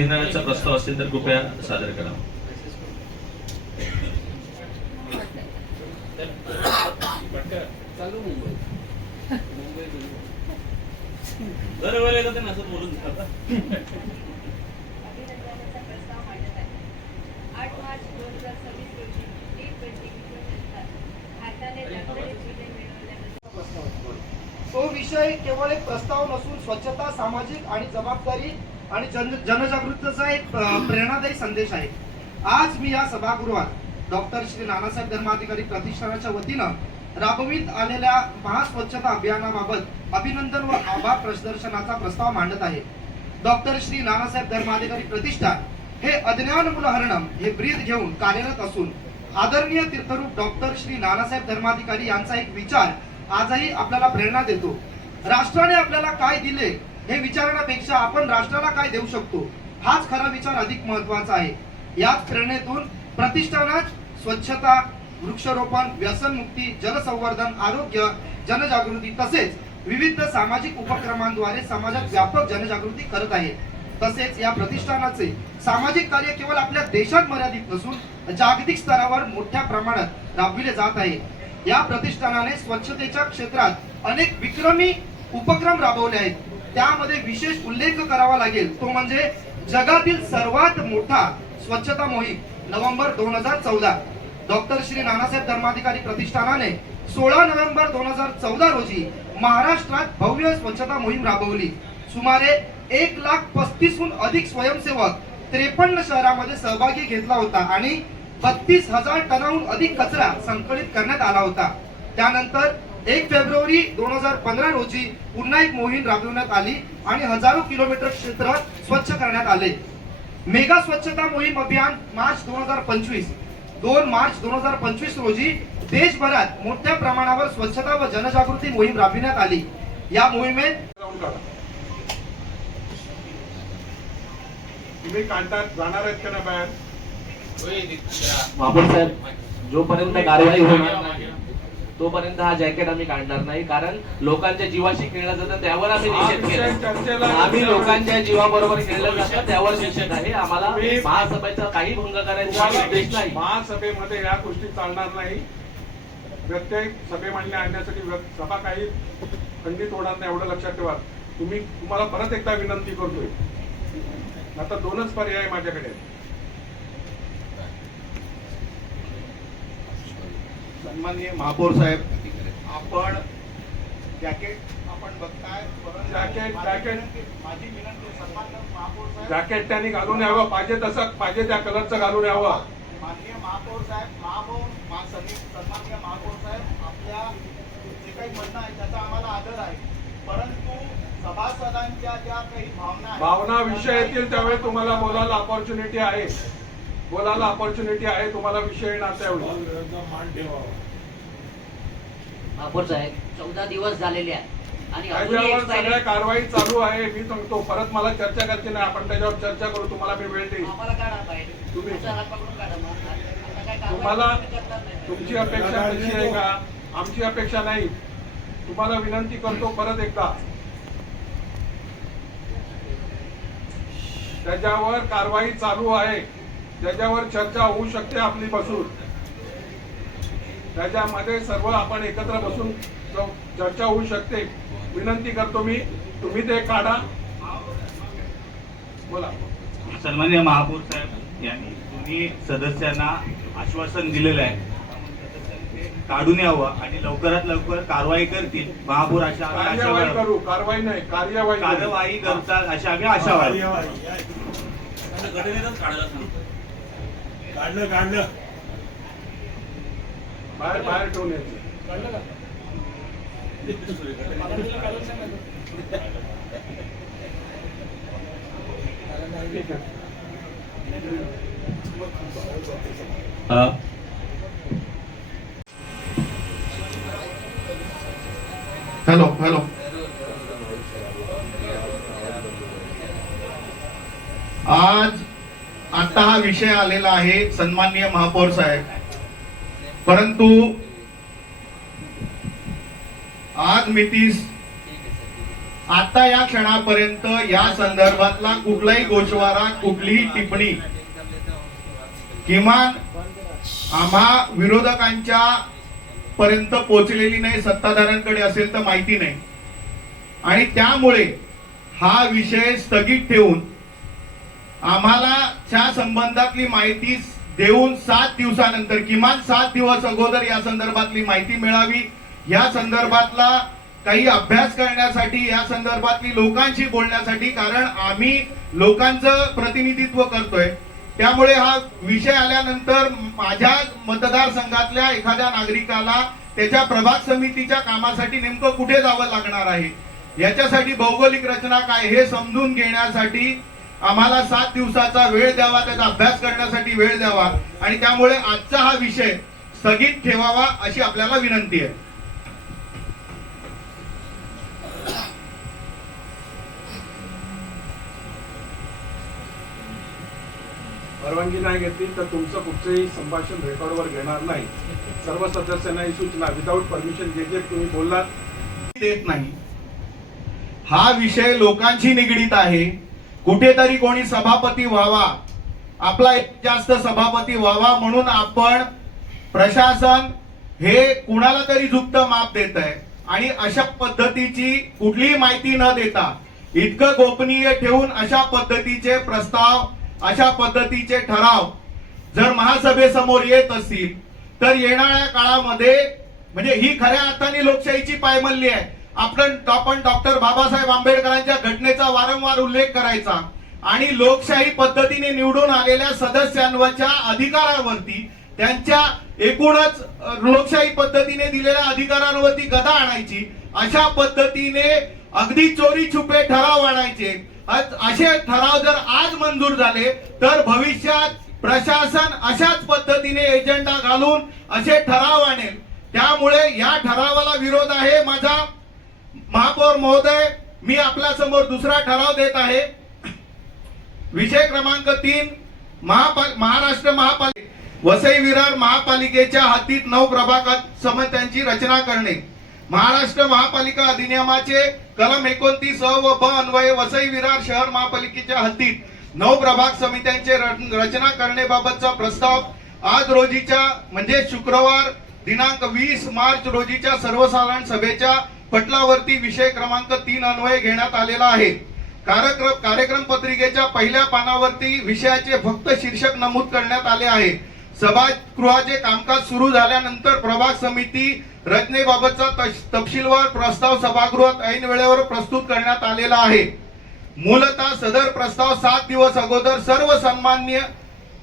अभिनंदनाचा प्रस्ताव असेल तर कृपया सादर करा. तो विषय केवळ एक प्रस्ताव नसून स्वच्छता, सामाजिक आणि जबाबदारी आणि जनजागृतीचा एक प्रेरणादायी संदेश आहे. आज मी या सभागृहात डॉक्टर श्री नानासाहेब धर्माधिकारी प्रतिष्ठानाच्या वतीनं राबवित आलेल्या महास्वच्छता अभियानाबाबत अभिनंदन व आभार प्रदर्शनाचा प्रस्ताव मांडत आहे. डॉक्टर श्री नानासाहेब धर्माधिकारी प्रतिष्ठान हे अज्ञान मुलहरणम हे ब्रीद घेऊन कार्यरत असून आदरणीय तीर्थरूप डॉक्टर श्री नानासाहेब धर्माधिकारी यांचा एक विचार आजही आपल्याला प्रेरणा देतो. राष्ट्राने आपल्याला काय दिले हे विचारण्यापेक्षा आपण राष्ट्राला काय देऊ शकतो हाच खरा विचार अधिक महत्त्वाचा आहे. याच प्रेरणेतून प्रतिष्ठानात स्वच्छता, वृक्षारोपण, व्यसनमुक्ती, जलसंवर्धन, आरोग्य, जनजागृती तसेच विविध सामाजिक उपक्रमांद्वारे समाजात व्यापक जनजागृती करत आहे. तसेच या प्रतिष्ठानाचे सामाजिक कार्य केवळ आपल्या देशात मर्यादित नसून जागतिक स्तरावर मोठ्या प्रमाणात राबविले जात आहे. या प्रतिष्ठानाने स्वच्छतेच्या क्षेत्रात अनेक विक्रमी उपक्रम राबवले आहेत. त्यामध्ये विशेष उल्लेख करावा लागेल तो म्हणजे जगातील सर्वात मोठा स्वच्छता मोहीम नोव्हेंबर 2014. डॉक्टर श्री नानासाहेब धर्माधिकारी प्रतिष्ठानाने 16 नोव्हेंबर 2014 रोजी महाराष्ट्रात भव्य स्वच्छता मोहीम राबवली. सुमारे 1,35,000हून अधिक स्वयंसेवक 53 शहरांमध्ये सहभागी घेतला होता आणि 32,000 टनाहून अधिक कचरा संकलित करण्यात आला होता. त्यानंतर 1 फेब्रुवारी 2015 रोजी पुन्हा एक मोहीम राबविण्यात आली आणि हजारो किलोमीटर क्षेत्र स्वच्छ करण्यात आले. मेगा स्वच्छता मोहीम अभियान मार्च 2025 2 मार्च 2025 रोजी देशभरात मोठ्या प्रमाणावर स्वच्छता व जनजागृती मोहीम राबविण्यात आली. या मोहिमेत तुम्ही काढतात जाणार आहेत का ना बाहेर? महापौर साहेब, जोपर्यंत कारवाई होणार नाही तोपर्यंत हा जॅकेट आम्ही काढणार नाही. कारण लोकांच्या जीवाशी खेळलं जातं त्यावर आम्ही निषेध केला. आम्ही लोकांच्या जीवाबरोबर खेळलं जातं त्यावर निषेध आहे. आम्हाला महासभेचा काही भंग करायचा उद्देश नाही. महासभेमध्ये या गोष्टी चालणार नाही. प्रत्येक सभेमान्य आणण्यासाठी सभा काही खंडित होणार नाही एवढं लक्षात ठेवा. तुम्हाला परत एकदा विनंती करतोय. आता 2च पर्याय माझ्याकडे. सन्माननीय महापौर साहेब, आपण बघताय माझी विनंती सन्माननीय महापौर साहेब, जॅकेट त्यांनी घालून यावं पाहिजे तसं पाहिजे त्या कलरचं घालून यावं. माननीय महापौर साहेब, सन्माननीय महापौर साहेब, आपल्या जे काही म्हणणं आहे त्याचा आम्हाला आदर आहे. परंतु सभासदांच्या ज्या काही भावना विषय येतील त्यावेळी तुम्हाला बोलायला ऑपॉर्च्युनिटी आहे. तुम्हाला विषय येणार त्यावेळी. महापौर साहेब, 14 दिवस झालेले आहेत आणि त्याच्यावर सगळ्या कारवाई चालू आहे. मी सांगतो परत मला चर्चा करायची नाही. आपण त्याच्यावर चर्चा करू. तुम्हाला मी वेळ देईन. तुम्हाला तुमची अपेक्षा कशी आहे का? आमची अपेक्षा नाही. तुम्हाला विनंती करतो परत एकदा त्याच्यावर कारवाई चालू आहे. त्याच्यावर चर्चा होऊ शकते आपली बसून. त्याच्यामध्ये सर्व आपण एकत्र बसून चर्चा होऊ शकते. विनंती करतो मी, तुम्ही ते काढा. बोला. सन्माननीय महापौर साहेब यांनी तुम्ही सदस्यांना आश्वासन दिलेलं आहे काढून यावं आणि लवकरात लवकर कारवाई करतील महापौर अशा करू. कारवाई नाही, कार्यवाही करतात अशी आम्ही आशावादी. काढलं बाहेर ठेवून यायचं. हॅलो आता हा विषय आलेला आहे सन्माननीय महापौर साहेब. परंतु आज मितीस आता या क्षणापर्यंत या संदर्भातला कुठलाही गोषवारा, कुठलीही टिप्पणी किमान आम्हा विरोधकांच्या पर्यंत पोहोचलेली नाही, सत्ताधाऱ्यांकडे असेल तर माहिती नाही. आणि त्यामुळे हा विषय स्थगित ठेवून आम्हाला त्या संबंधातली माहिती देऊन 7 दिवसानंतर, किमान 7 दिवस अगोदर या संदर्भातली माहिती मिळावी, या संदर्भातला काही अभ्यास करण्यासाठी, या संदर्भातली लोकांशी बोलण्यासाठी, कारण आम्ही लोकांचं प्रतिनिधित्व करतोय. त्यामुळे हा विषय आल्यानंतर माझ्या मतदारसंघातल्या एखाद्या नागरिकाला त्याच्या प्रभाग समितीच्या कामासाठी नेमकं कुठे जावं लागणार आहे, याच्यासाठी भौगोलिक रचना काय हे समजून घेण्यासाठी आम्हाला 7 दिवसाचा वेळ द्यावा, त्याचा अभ्यास करण्यासाठी वेळ द्यावा. आणि त्यामुळे आजचा हा विषय स्थगित ठेवावा अशी आपल्याला विनंती आहे. परवानगी नाही घेतली तर तुमचं कुठचंही संभाषण रेकॉर्डवर घेणार नाही. सर्व सदस्यांना ही सूचना विदाऊट परमिशन जे जे तुम्ही बोललात देत नाही. हा विषय लोकांशी निगडीत आहे. कुठेतरी कोणी सभापती व्हावा, आपला एक जास्त सभापती व्हावा म्हणून आपण प्रशासन हे कुणाला तरी झुकत माप देत आहे. आणि अशा पद्धतीची कुठलीही माहिती न देता इतकं गोपनीय ठेवून अशा पद्धतीचे प्रस्ताव, अशा पद्धतीचे ठराव जर महासभेसमोर येत असतील तर येणाऱ्या काळामध्ये म्हणजे ही खऱ्या अर्थाने लोकशाहीची पायमल्ली आहे. आपण डॉक्टर बाबासाहेब आंबेडकरांच्या घटनेचा वारंवार उल्लेख करायचा आणि लोकशाही पद्धतीने निवडून आलेल्या सदस्यांवरच्या अधिकारांवरती, त्यांच्या एकूणच लोकशाही पद्धतीने दिलेल्या अधिकारांवरती गदा आणायची. अशा पद्धतीने अगदी चोरी छुपे ठराव आणायचे. असे ठराव जर आज मंजूर झाले तर भविष्यात प्रशासन अशाच पद्धतीने एजेंडा घालून असे ठराव आणेल. त्यामुळे या ठरावाला विरोध आहे. माझा महापौर महोदय, मी आपल्या समोर दुसरा ठराव देत आहे. विषय क्रमांक 3, महाराष्ट्र महापालिका वसई विरार महापालिकेच्या हद्दीत 9 प्रभाग समित्यांची रचना करणे. महाराष्ट्र महापालिका अधिनियमाचे कलम 29 अ व ब अन्वये वसई विरार शहर महापालिकेच्या हद्दीत 9 प्रभाग समित्यांचे रचना करण्याबाबतचा प्रस्ताव आज रोजीच्या म्हणजे शुक्रवार दिनांक 20 मार्च रोजीच्या सर्वसाधारण सभेच्या पटलावरती विषय क्रमांक 3 अन्वये घेण्यात आलेला आहे. कार्यक्रम पत्रिकेच्या पहिल्या पानावरती विषयाचे फक्त शीर्षक नमूद करण्यात आले आहे. सभागृहाचे कामकाज सुरू झाल्यानंतर प्रभाग समिती रचनेबाबतचा तपशीलवार प्रस्ताव सभागृहात ऐन वेळेवर प्रस्तुत करण्यात आलेला आहे. मूलतः सदर प्रस्ताव 7 दिवस अगोदर सर्व सन्माननीय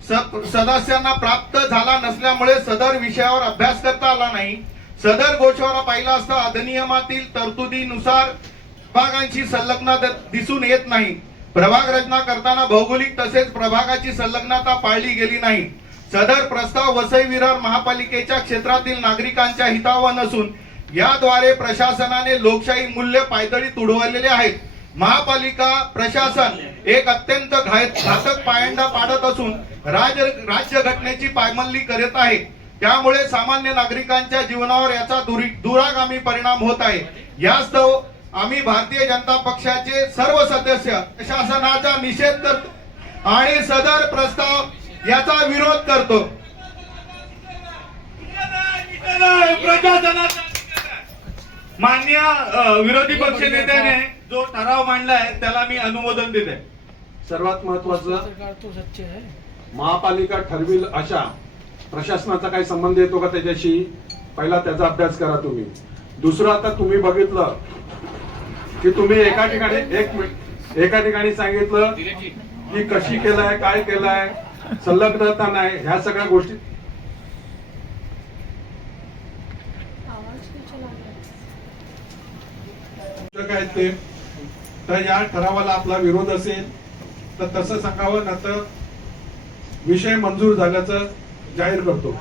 सदस्यांना प्राप्त झाला नसल्यामुळे सदर विषयावर अभ्यास करता आला नाही. सदर गोषवारा पाहिला असता अधिनियमातील तरतुदीनुसार प्रभागांची संलग्नता दिसून येत नाही. प्रभाग रचना करताना भौगोलिक तसेच प्रभागाची संलग्नता पाळली गेली नाही. सदर प्रस्ताव वसई विरार महापालिकेच्या क्षेत्रातील नागरिकांच्या हितावर नसून याद्वारे प्रशासनाने लोकशाही मूल्य पायदळीत उडवलेले आहेत. महापालिका प्रशासन एक अत्यंत घातक पायंडा पाडत असून राज्य घटनेची पायमल्ली करत आहे. त्यामुळे सामान्य नागरिकांच्या जीवनावर याचा दूरगामी परिणाम होत आहे. यास्तव आम्ही भारतीय जनता पक्षाचे सर्व सदस्य प्रशासनाचा निषेध करतो आणि सदर प्रस्ताव याचा विरोध करतो. माननीय विरोधी पक्ष नेत्याने जो ठराव मांडलाय त्याला मी अनुमोदन देते. सर्वात महत्वाचं, महापालिका ठरविल अशा प्रशासनाचा काही संबंध येतो का त्याच्याशी, पहिला त्याचा अभ्यास करा तुम्ही. दुसरं, आता तुम्ही बघितलं की तुम्ही एका ठिकाणी सांगितलं की कशी केलाय, काय केलाय, संलग्नता नाही, ह्या सगळ्या गोष्टी काय ते. तर या ठरावाला आपला विरोध असेल तर तसं सांगावं, नंतर विषय मंजूर झाल्याचं जाहीर करतो.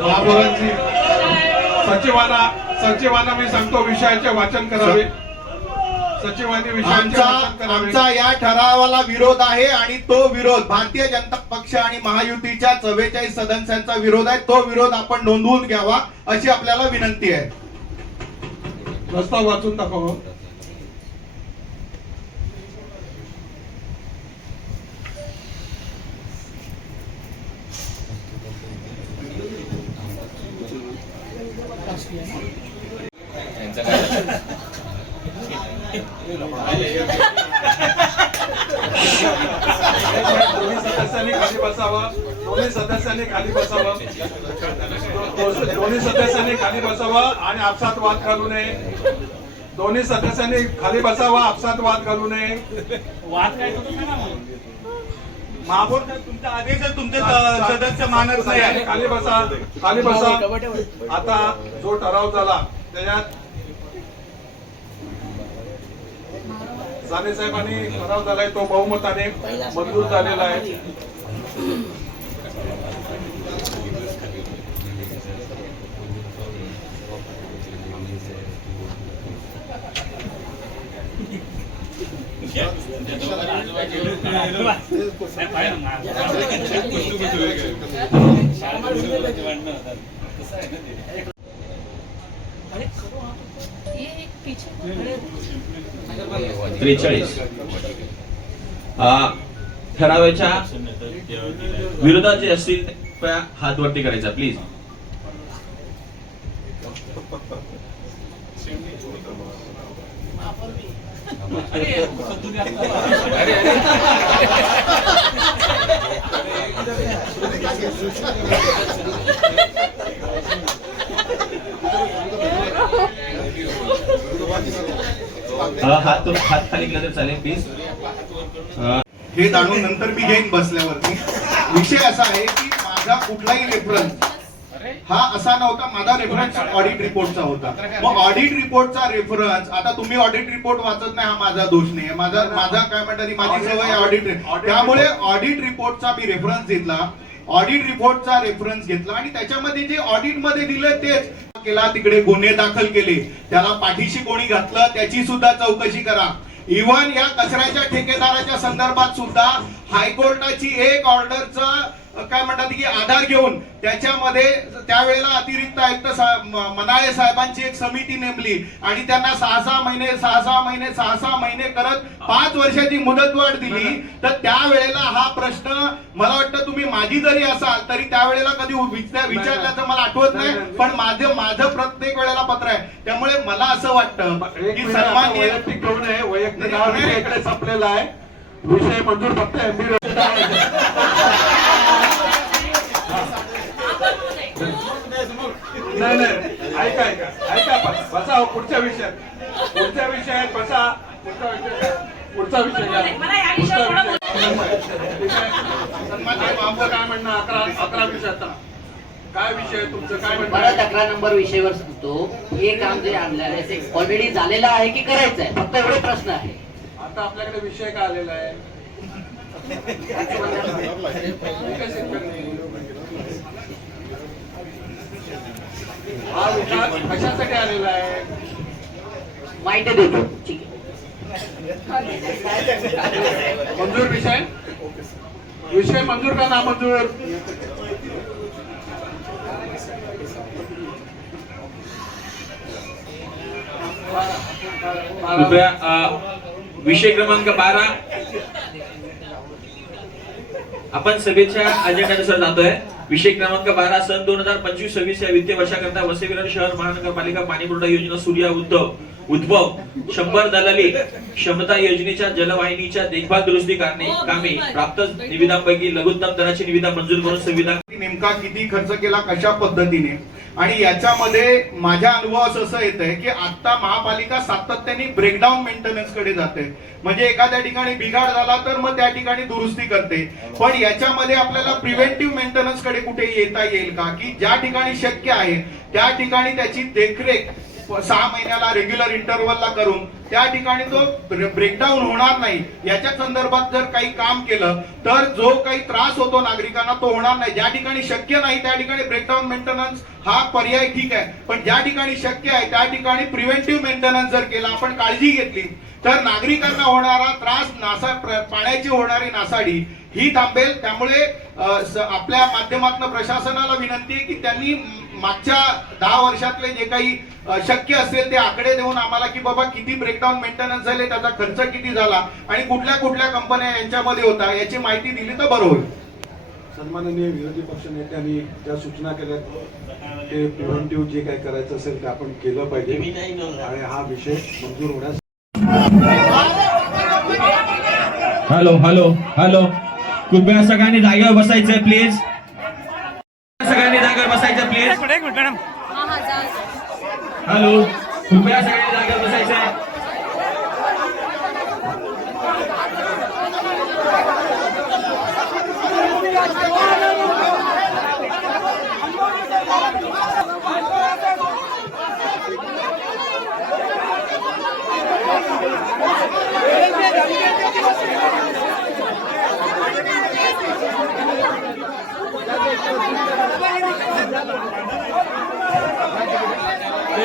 महापौरांची सचिवांना मी सांगतो विषयाचे वाचन करावे. सचिवांनी विषयांचे वाचन करावे. आमचा या ठरावाला विरोध आहे आणि तो विरोध भारतीय जनता पक्ष आणि महायुतीच्या 44 सदस्यांचा विरोध आहे. तो विरोध आपण नोंदवून घ्यावा अशी आपल्याला विनंती आहे. प्रस्ताव वाचून दाखवा. दोन्ही सदस्यांनी खाली बसावं. दोन्ही सदस्यांनी खाली बसावं. दोन्ही सदस्यांनी खाली बसावं आणि आपसात वाद घालू नये. दोन्ही सदस्यांनी खाली बसावं, आपसात वाद घालू नये. महापौर साहेब, तुमचा आदेश आहे, तुमचे सदस्य मानत नाही आहे. खाली बसा, खाली बसा. आता जो ठराव झाला त्याच्यात साने साहेबांनी ठराव झालाय तो बहुमताने मंजूर झालेला आहे. ठरावाच्या विरोधात जे असतील ते हात वरती करायचा प्लीज. हात खाली केला तर चालेल प्लीज. हे जाणून नंतर मी घेईन बसल्यावरती. विषय असा आहे की माझा कुठलाही रेफरन्स हा असा नव्हता. माझा रेफरन्स ऑडिट रिपोर्टचा होता. मग ऑडिट रिपोर्टचा रेफरन्स, आता तुम्ही ऑडिट रिपोर्ट वाचत नाही हा माझा दोष नाही. माझा काय म्हणतात, माझी सवय ऑडिट, त्यामुळे ऑडिट रिपोर्टचा मी रेफरन्स घेतला. ऑडिट रिपोर्टचा रेफरन्स घेतला आणि त्याच्यामध्ये जे ऑडिट मध्ये दिलं तेच केला. तिकडे गुन्हे दाखल केले, त्याला पाठीशी कोणी घातलं त्याची सुद्धा चौकशी करा. इव्हन या कचऱ्याच्या ठेकेदाराच्या संदर्भात सुद्धा हायकोर्टाची एक ऑर्डरचा काय म्हणतात की आधार घेऊन त्याच्यामध्ये त्यावेळेला अतिरिक्त आयुक्त मनाळे साहेबांची एक समिती नेमली आणि त्यांना 6 महिने करत 5 वर्षाची मुदतवाढ दिली. तर त्यावेळेला हा प्रश्न मला वाटतं तुम्ही माझी जरी असाल तरी त्यावेळेला कधी विचारल्याचं मला आठवत नाही, पण माझं प्रत्येक वेळेला पत्र आहे. त्यामुळे मला असं वाटतं की सन्माननीय वैयक्तिक घेऊ नये. वैयक्तिक इकडे संपलेला आहे विषय. मंजूर फक्त एमबी नाही ऐका बसा. पुढच्या विषयात बसा. पुढचा विषय काय म्हणणं 11 विषयात काय विषय तुमचं काय म्हणणं? परत 11 नंबर विषयावर सांगतो. हे काम जे आणलं आहे ऑलरेडी झालेलं आहे की करायचं आहे, फक्त एवढे प्रश्न आहे. आता आपल्याकडे विषय काय आलेला आहे? हा विचार कशासाठी आलेला आहे? माहिती देतो. ठीक आहे. मंजूर विषय मंजूर का नामंजूर? कृपया विषय क्रमांक 12 आपण सभेच्या अजेंडानुसार जातोय. विषय क्रमांक 12 सन 2025-26 या वित्तीय वर्षाकरता वसई-विरार शहर महानगरपालिका पाणी पुरवठा योजना सूर्या उद्भव 100 दलाली क्षमता योजनेच्या जलवाहिनीच्या देखभाल दुरुस्ती कामे प्राप्त निविदांपैकी लघुत्तम दराची निविदा मंजूर करून संविधान नेमका किती खर्च केला कशा पद्धतीने. आणि याच्यामध्ये माझ्या अनुभवास असं येत आहे की आता महापालिका सातत्याने ब्रेकडाऊन मेंटेनन्स कडे जाते. म्हणजे एखाद्या ठिकाणी बिघाड झाला तर मग त्या ठिकाणी दुरुस्ती करते. पण याच्यामध्ये आपल्याला प्रिव्हेंटिव्ह मेंटेनन्स कडे कुठे येता येईल का, की ज्या ठिकाणी शक्य आहे त्या ठिकाणी त्याची देखरेख 6 महिन्याला रेग्युलर इंटरव्हलला करून त्या ठिकाणी तो ब्रेकडाऊन होणार नाही याच्या संदर्भात जर काही काम केलं तर जो काही त्रास होतो नागरिकांना तो होणार नाही. ज्या ठिकाणी शक्य नाही त्या ठिकाणी ब्रेकडाऊन मेंटेनन्स हा पर्याय ठीक आहे, पण ज्या ठिकाणी शक्य आहे त्या ठिकाणी प्रिव्हेंटिव्ह मेंटेनन्स जर केला, आपण काळजी घेतली तर नागरिकांना होणारा त्रास, पाण्याची होणारी नासाडी ही थांबेल. त्यामुळे आपल्या माध्यमातून प्रशासनाला विनंती आहे की त्यांनी मागच्या 10 वर्षातले जे काही शक्य असेल ते आकडे देऊन आम्हाला की बाबा किती ब्रेकडाऊन मेंटेनन्स झाले, त्याचा खर्च किती झाला आणि कुठल्या कुठल्या कंपन्या यांच्यामध्ये होता याची माहिती दिली तर बरं होईल. सन्माननीय विरोधी पक्ष नेत्यांनी ज्या सूचना केल्या ते प्रिव्हेंटिव्ह जे काही करायचं असेल ते आपण केलं पाहिजे आणि हा विषय मंजूर होण्यास. हॅलो हॅलो हॅलो, कृपया सगळ्यांनी जागेवर बसायचंय प्लीज. सगळ्यांनी जागेवर बसायचं प्लीज. हॅलो, कृपया सगळ्यांनी जागेवर बसायचंय.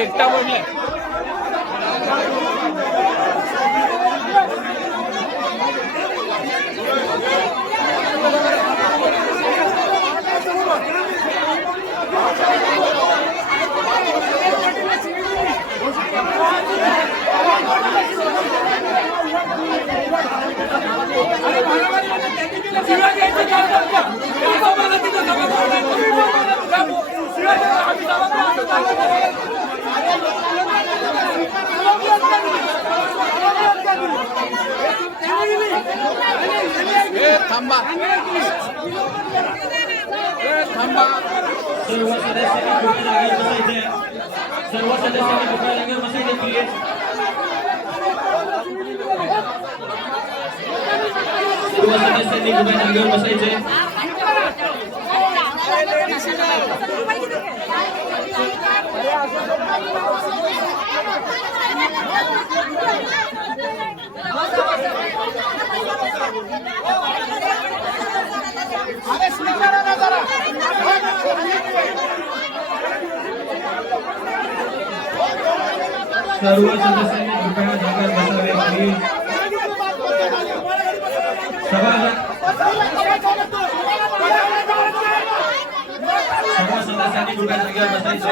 एकटा बोलले. थांबा थांबा. सर्व सदस्यांनी कृपया जागेवर बसायचे प्लीज. सर्व सदस्यांनी कृपया जागेवर बसायचे. सर्व सदस्यांनी कृपया जागेवर बसावे प्लीज. सर्व सदस्यांनी कृपया जागेवर बसायचे.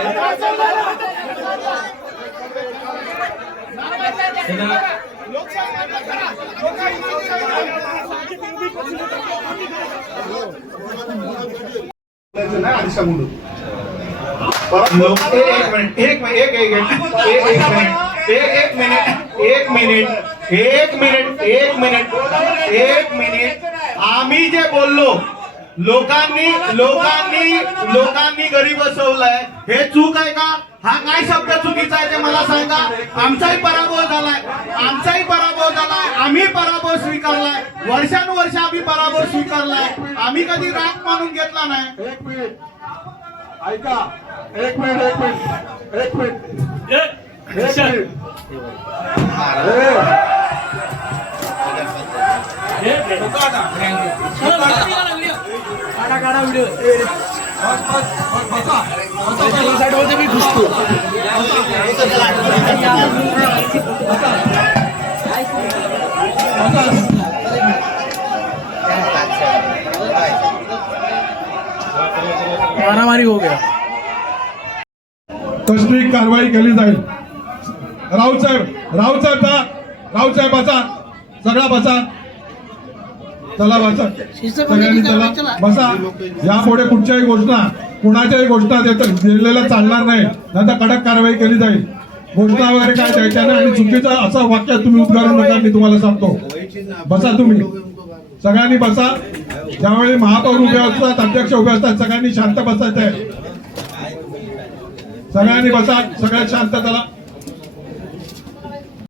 आधी सांगून एक मिनिट आम्ही जे बोललो लोकांनी घरी बसवलंय हे चूक आहे का? हा काय शब्द चुकीचा आहे ते मला सांगा. आमचाही पराभव झालाय. आम्ही पराभव स्वीकारलाय. वर्षानुवर्ष आम्ही पराभव स्वीकारलाय. आम्ही कधी राग मानून घेतला नाही. एक मिनिट ऐका. एक मिनिट मी घुसतो. मारामारी हो गया. तशी कारवाई केली जाईल. राऊसाहेब बसा. सगळा बसा. चला बसा. सगळ्यांनी चला बसा. यापुढे कुठच्याही घोषणा दिलेल्या चालणार नाही. नंतर कडक कारवाई केली जाईल. घोषणा वगैरे काय द्यायच्या नाही आणि चुकीचं असं वाक्य तुम्ही उद्गारू नका. मी तुम्हाला सांगतो. बसा तुम्ही सगळ्यांनी बसा. ज्यावेळी महापौर उभे असतात, अध्यक्ष उभे असतात, सगळ्यांनी शांत बसायचं आहे. सगळ्यांनी बसा. सगळ्यात शांत. चला